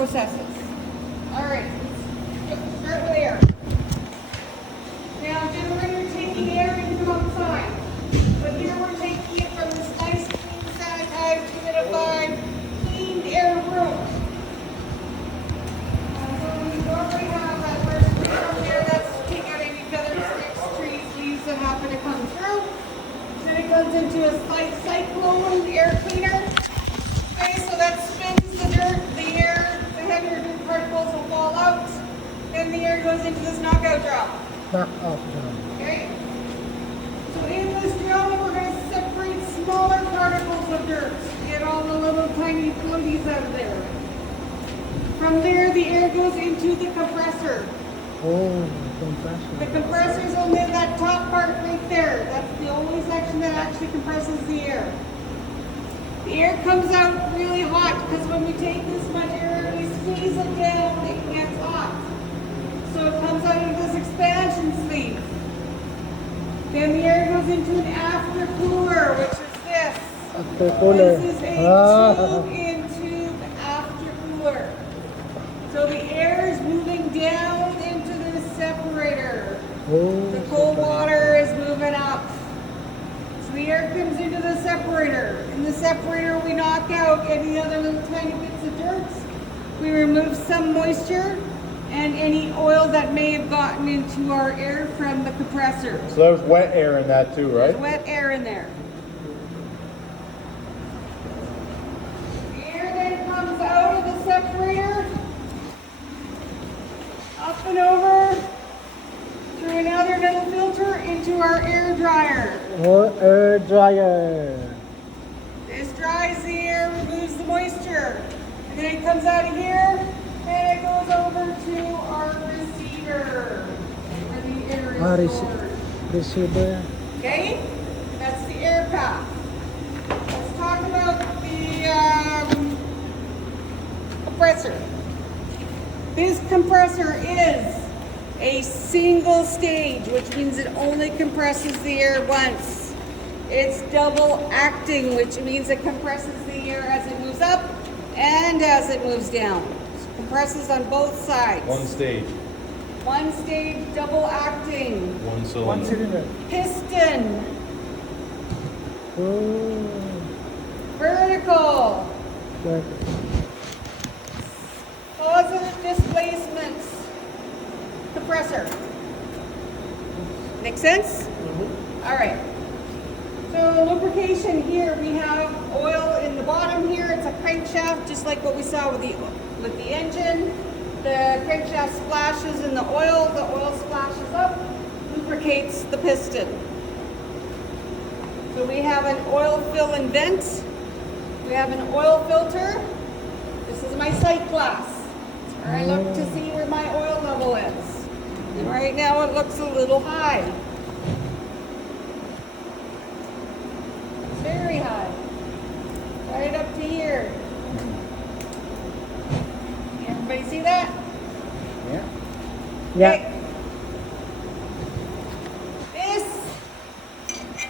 processes. All right, let's start with air. Now, generator taking air in from outside, but here we're taking it from this nice, clean, sanitized, humidified, cleaned air room. So we normally have that first clean from there, that's to take out any feathers, sticks, trees, leaves that happen to come through. Then it goes into a slight cyclone air cleaner. Okay, so that spins the dirt, the air, the heavier dirt particles will fall out. Then the air goes into this knockout drum. Okay? So in this drum, we're going to separate smaller particles of dirt. Get all the little tiny floaties out of there. From there, the air goes into the compressor. Oh, compressor. The compressor is only that top part right there. That's the only section that actually compresses the air. The air comes out really hot because when we take this much air, we squeeze it down, it gets hot. So it comes out of this expansion sleeve. Then the air goes into an after cooler, which is this. After cooler. This is a tube-in-tube after cooler. So the air is moving down into this separator. Oh, The cold water is moving up. So the air comes into the separator. In the separator, we knock out any other little tiny bits of dirt. We remove some moisture and any oil that may have gotten into our air from the compressor. So there's wet air in that too, right? There's wet air in there. The air then comes out of the separator, up and over, through another little filter into our air dryer. oh, air dryer. This dries the air, removes the moisture. And then it comes out of here, and it goes over to our receiver, where the air is stored. Receiver. Okay? That's the air path. Let's talk about the compressor. This compressor is a single stage, which means it only compresses the air once. It's double acting, which means it compresses the air as it moves up and as it moves down. It compresses on both sides. One stage, One stage, double acting. one One cylinder. cylinder. Piston, Oh, vertical, that. positive displacements, compressor. Make sense? All right. So lubrication here, we have oil in the bottom here. It's a crankshaft, just like what we saw with the engine. The crankshaft splashes in the oil splashes up, lubricates the piston. So we have an oil fill and vent. We have an oil filter. This is my sight glass. It's where I look to see where my oil level is. And right now it looks a little high. It's very high. Right up to here. Everybody see that? Yeah. Yeah. Okay. This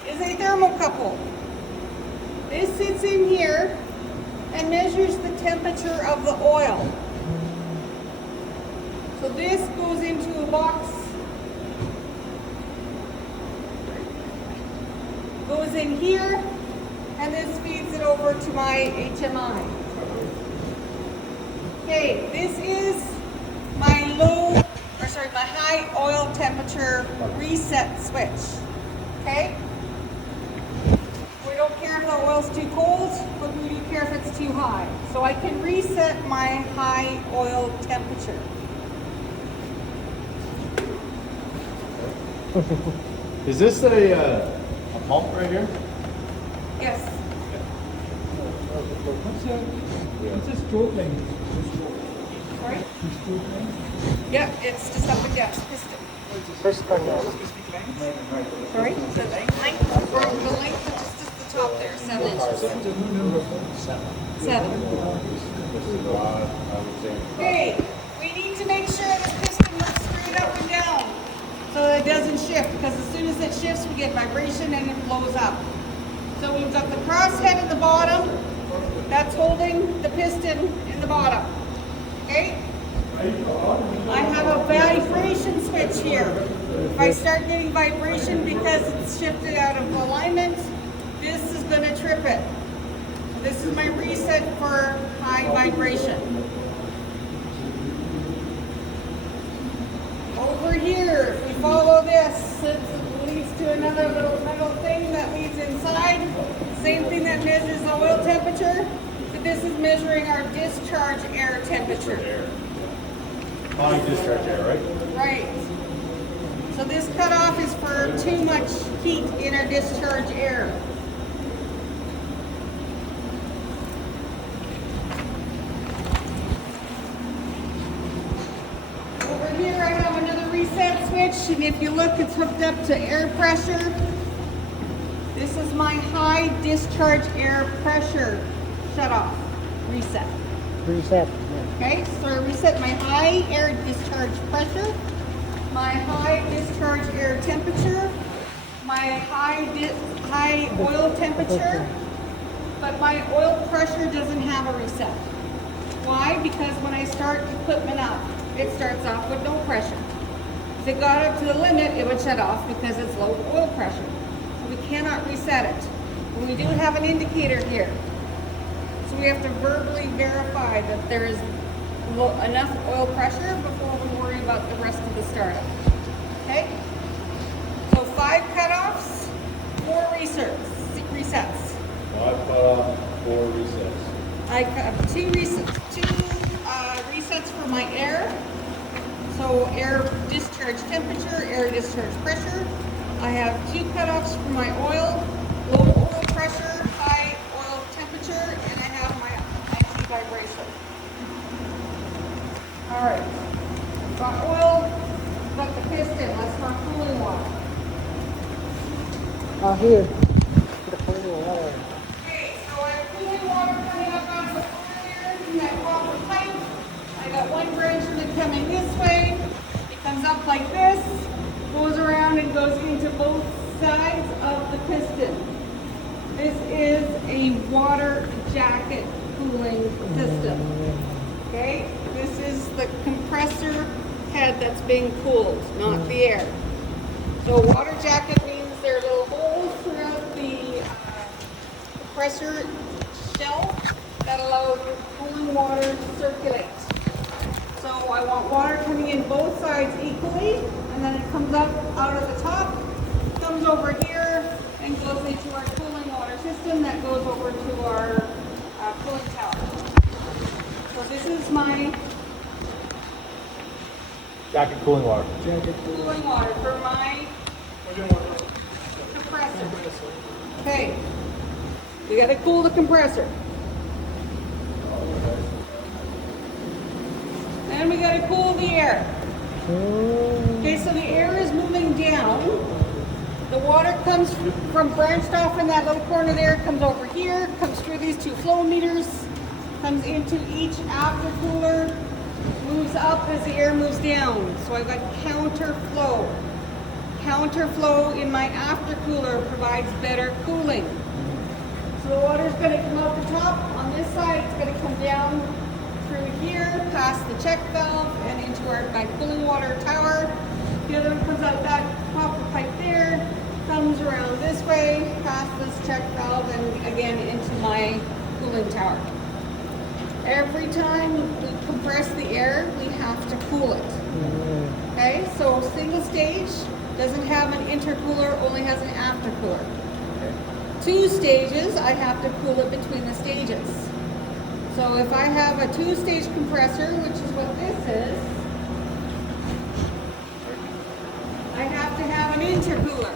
is a thermocouple. This sits in here and measures the temperature of the oil. So this goes into a box, goes in here, and this feeds it over to my HMI. Okay, this is my my high oil temperature reset switch. Okay? We don't care if the oil's too cold, but we do care if it's too high. So I can reset my high oil temperature. Is this a pump right here? Yes. What's a stroke length? Sorry? The stroke length? Yeah, it's just up and down. Piston. Piston, yeah. Sorry? The length is just the top there, 7 inches. 7. Okay, we need to make sure this piston looks straight up and down so that it doesn't shift, because as soon as it shifts we get vibration and it blows up. So we've got the crosshead at the bottom that's holding the piston in the bottom. Okay? I have a vibration switch here. If I start getting vibration because it's shifted out of alignment, this is going to trip it. This is my reset for high vibration. Over here, if we follow this, it leads to another little metal thing that leads inside. Same thing that measures the oil temperature, but this is measuring our discharge air temperature. High discharge air, right? Right. So this cutoff is for too much heat in our discharge air. Over here I have another reset switch, and if you look, it's hooked up to air pressure. This is my high discharge air pressure shut off reset. Reset. Yeah. Okay, so I reset my high air discharge pressure, my high discharge air temperature, my high oil temperature, but my oil pressure doesn't have a reset. Why? Because when I start equipment up, it starts off with no pressure. If it got up to the limit, it would shut off because it's low oil pressure. So we cannot reset it. And we do have an indicator here. So we have to verbally verify that there is enough oil pressure before we worry about the rest of the startup. Okay? So 5 cutoffs, 4 resets. 5 cutoff, 4 resets. I have 2 resets for my air. So air discharge temperature, air discharge pressure. I have 2 cutoffs for my oil, low oil pressure, high oil temperature, and I have my IC vibration. All right, got oil, got the piston. Let's talk cooling water. Here. The cooling water. Okay, so I have cooling water coming up out of the cooler here from that copper pipe. I got one branch of it coming this way. It comes up like this, goes around and goes into both sides of the piston. This is a water jacket cooling system. Okay, this is the compressor head that's being cooled, not the air. So water jacket means there are little holes throughout the compressor shell that allow cooling water to circulate. So I want water coming in both sides equally, and then it comes up out of the top, comes over here, and goes into our cooling water system that goes over to our cooling tower. So this is my Jacket cooling water. cooling water for my compressor. Okay, we gotta cool the compressor. Then we gotta cool the air. Okay, so the air is moving down. The water comes from branched off in that little corner there, comes over here, comes through these 2 flow meters, comes into each aftercooler, moves up as the air moves down. So I've got counterflow. Counterflow in my aftercooler provides better cooling. So the water's going to come out the top. On this side, it's going to come down through here, past the check valve, and into my cooling water tower. The other one comes out that copper pipe there, comes around this way, past this check valve, and again into my cooling tower. Every time we compress the air, we have to cool it. Okay, so single stage doesn't have an intercooler, only has an aftercooler. 2 stages, I have to cool it between the stages. So if I have a 2-stage compressor, which is what this is, I have to have an intercooler.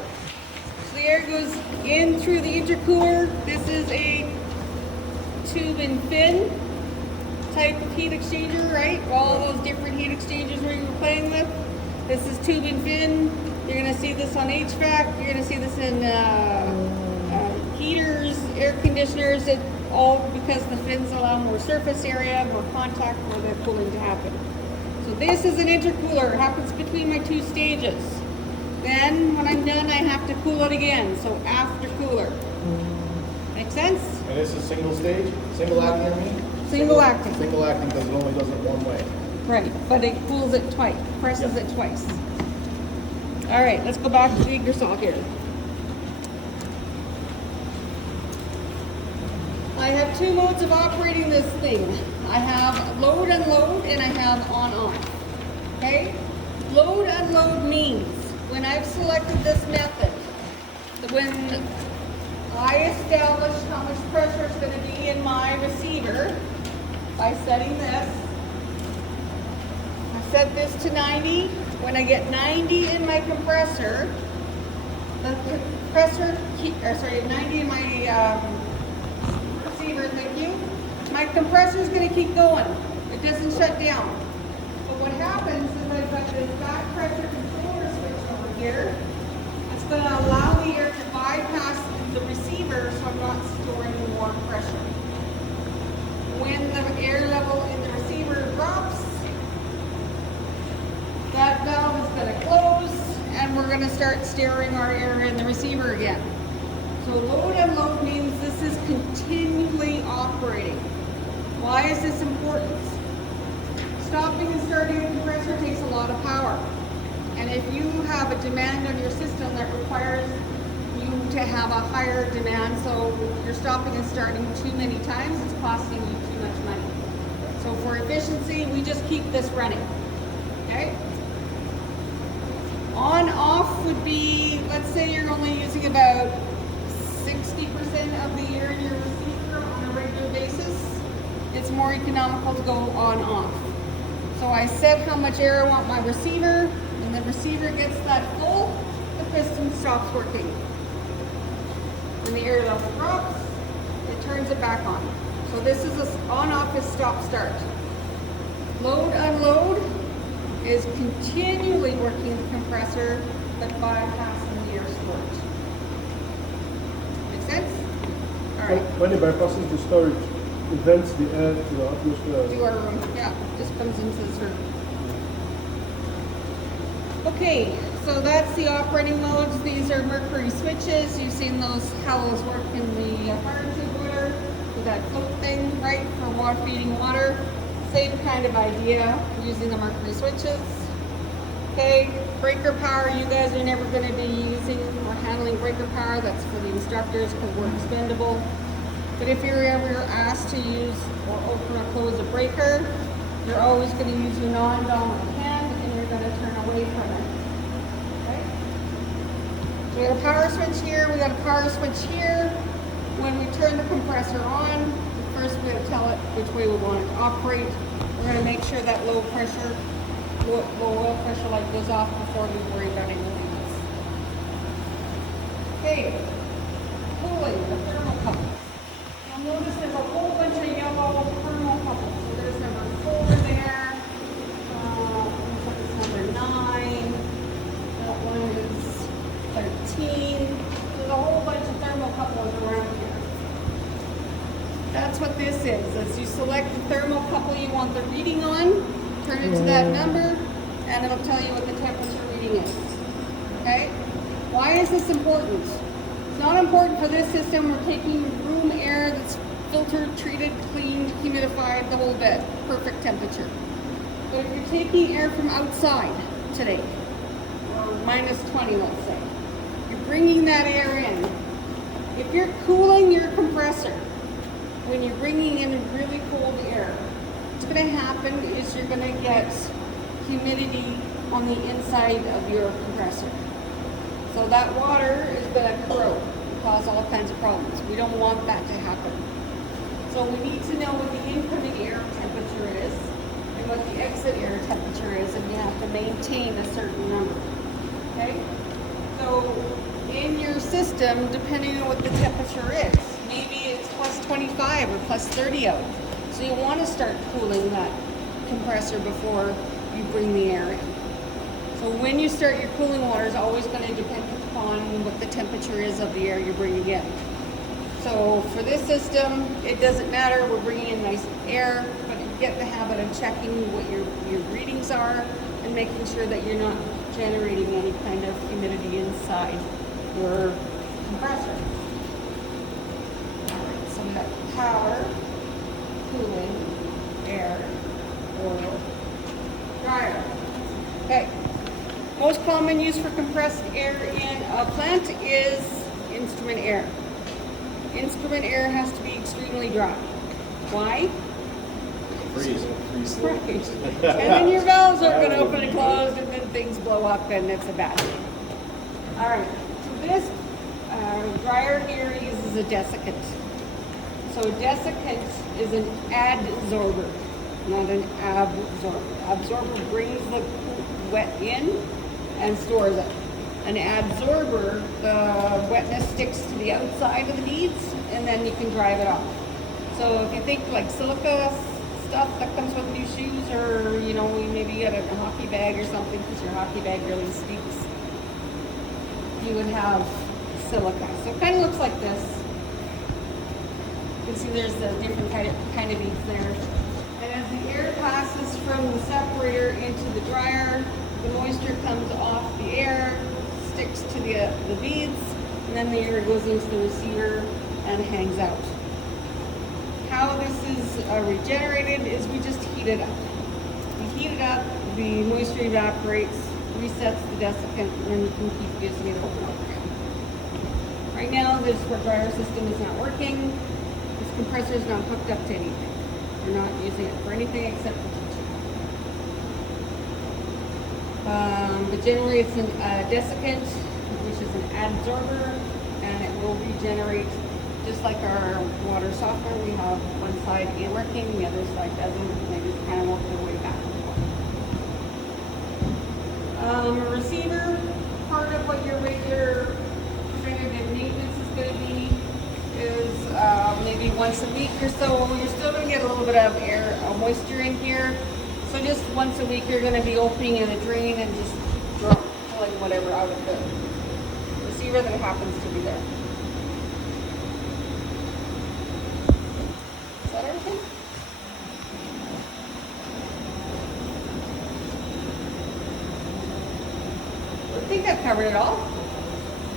So the air goes in through the intercooler. This is a tube and fin type of heat exchanger, right? All those different heat exchangers we were playing with. This is tube and fin. You're going to see this on HVAC. You're going to see this in heaters, air conditioners. It all because the fins allow more surface area, more contact for the cooling to happen. So this is an intercooler. It happens between my 2 stages. Then when I'm done, I have to cool it again. So after cooler. Make sense? And this is single stage? Single acting, I mean? Single acting. Single acting because it only does it one way. Right, but it cools it twice, presses it twice. All right, let's go back to the Ingersoll here. I have two modes of operating this thing. I have load unload and I have on off. Okay? Load unload means when I've selected this method, when I establish how much pressure is going to be in my receiver by setting this. I set this to 90. When I get 90 in my compressor, the compressor, 90 in my receiver, thank you. My compressor is going to keep going. It doesn't shut down. But what happens is I've got this back pressure controller switch over here. It's going to allow the air to bypass the receiver so I'm not storing more pressure. When the air level in the receiver drops, that valve is going to close and we're going to start steering our air in the receiver again. So load unload means this is continually operating. Why is this important? Stopping and starting a compressor takes a lot of power. And if you have a demand on your system that requires you to have a higher demand, so you're stopping and starting too many times, it's costing you too much money. So for efficiency, we just keep this running. Okay? On off would be, let's say you're only using about 60% of the air in your receiver on a regular basis. It's more economical to go on off. So I set how much air I want my receiver, and the receiver gets that full, the piston stops working. When the air level drops, it turns it back on. So this is on-off is stop-start. Load-unload is continually working the compressor, but bypassing the air storage. Make sense? All right. When it bypasses the storage, it vents the air to the atmosphere. To our room, yeah, just comes into this room. Okay, so that's the operating modes. These are mercury switches. You've seen those, how those work in the fire tube boiler with that float thing, right, for water feeding water. Same kind of idea using the mercury switches. Okay, breaker power, you guys are never going to be using or handling breaker power. That's for the instructors because we're expendable. But if you're ever asked to use or open or close a breaker, you're always going to use your non-dominant hand and you're going to turn away from it. Okay? So we got a power switch here, we got a power switch here. When we turn the compressor on, first we got to tell it which way we want it to operate. We're going to make sure that low oil pressure light goes off before we worry about anything else. Okay, cooling, the thermocouple. You'll notice there's a whole bunch of yellow thermocouples. So there's number 4 there. Looks like it's number 9. That one is 13. There's a whole bunch of thermocouples around here. That's what this is. As you select the thermocouple you want the reading on, turn it to that number, and it'll tell you what the temperature reading is. Okay? Why is this important? It's not important for this system. We're taking room air that's filtered, treated, cleaned, humidified, the whole bit. Perfect temperature. But if you're taking air from outside today, or minus 20, let's say, you're bringing that air in. If you're cooling your compressor, when you're bringing in really cold air, what's going to happen is you're going to get humidity on the inside of your compressor. So that water is going to corrode and cause all kinds of problems. We don't want that to happen. So we need to know what the incoming air temperature is and what the exit air temperature is, and you have to maintain a certain number. Okay? So in your system, depending on what the temperature is, maybe it's plus 25 or plus 30 out. So you want to start cooling that compressor before you bring the air in. So when you start your cooling water is always going to depend upon what the temperature is of the air you're bringing in. So for this system, it doesn't matter. We're bringing in nice air, but you get the habit of checking what your readings are and making sure that you're not generating any kind of humidity inside your compressor. All right, so we got power, cooling, Dryer. Okay. Most common use for compressed air in a plant is instrument air. Instrument air has to be extremely dry. Why? Freeze. Right. And then your valves are going to open and close, and then things blow up, and it's a bad thing. All right. So this dryer here uses a desiccant. So a desiccant is an adsorber, not an absorber. Absorber brings the wet in and stores it. An adsorber, the wetness sticks to the outside of the beads, and then you can drive it off. So if you think like silica stuff that comes with new shoes, or you know, maybe you got a hockey bag or something because your hockey bag really stinks, you would have silica. So it kind of looks like this. You can see there's a different kind of beads there. And as the air passes from the separator into the dryer, the moisture comes off the air, sticks to the beads, and then the air goes into the receiver and hangs out. How this is regenerated is we just heat it up. We heat it up, the moisture evaporates, resets the desiccant, and then you can keep using it over and over again. Right now, this dryer system is not working. This compressor is not hooked up to anything. We're not using it for anything except for teaching. But generally, it's a desiccant, which is an adsorber, and it will regenerate. Just like our water softener, we have one side working, the other side doesn't, and they just kind of work their way back and forth. A receiver, part of what your regular preventative maintenance is going to be is maybe once a week or so. You're still going to get a little bit of air, moisture in here. So just once a week, you're going to be opening in a drain and just pulling whatever out of the receiver that happens to be there. Is that everything? I think I've covered it all.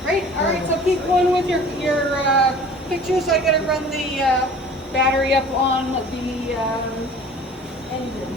Great. All right. So keep going with your pictures. I got to run the battery up on the engine.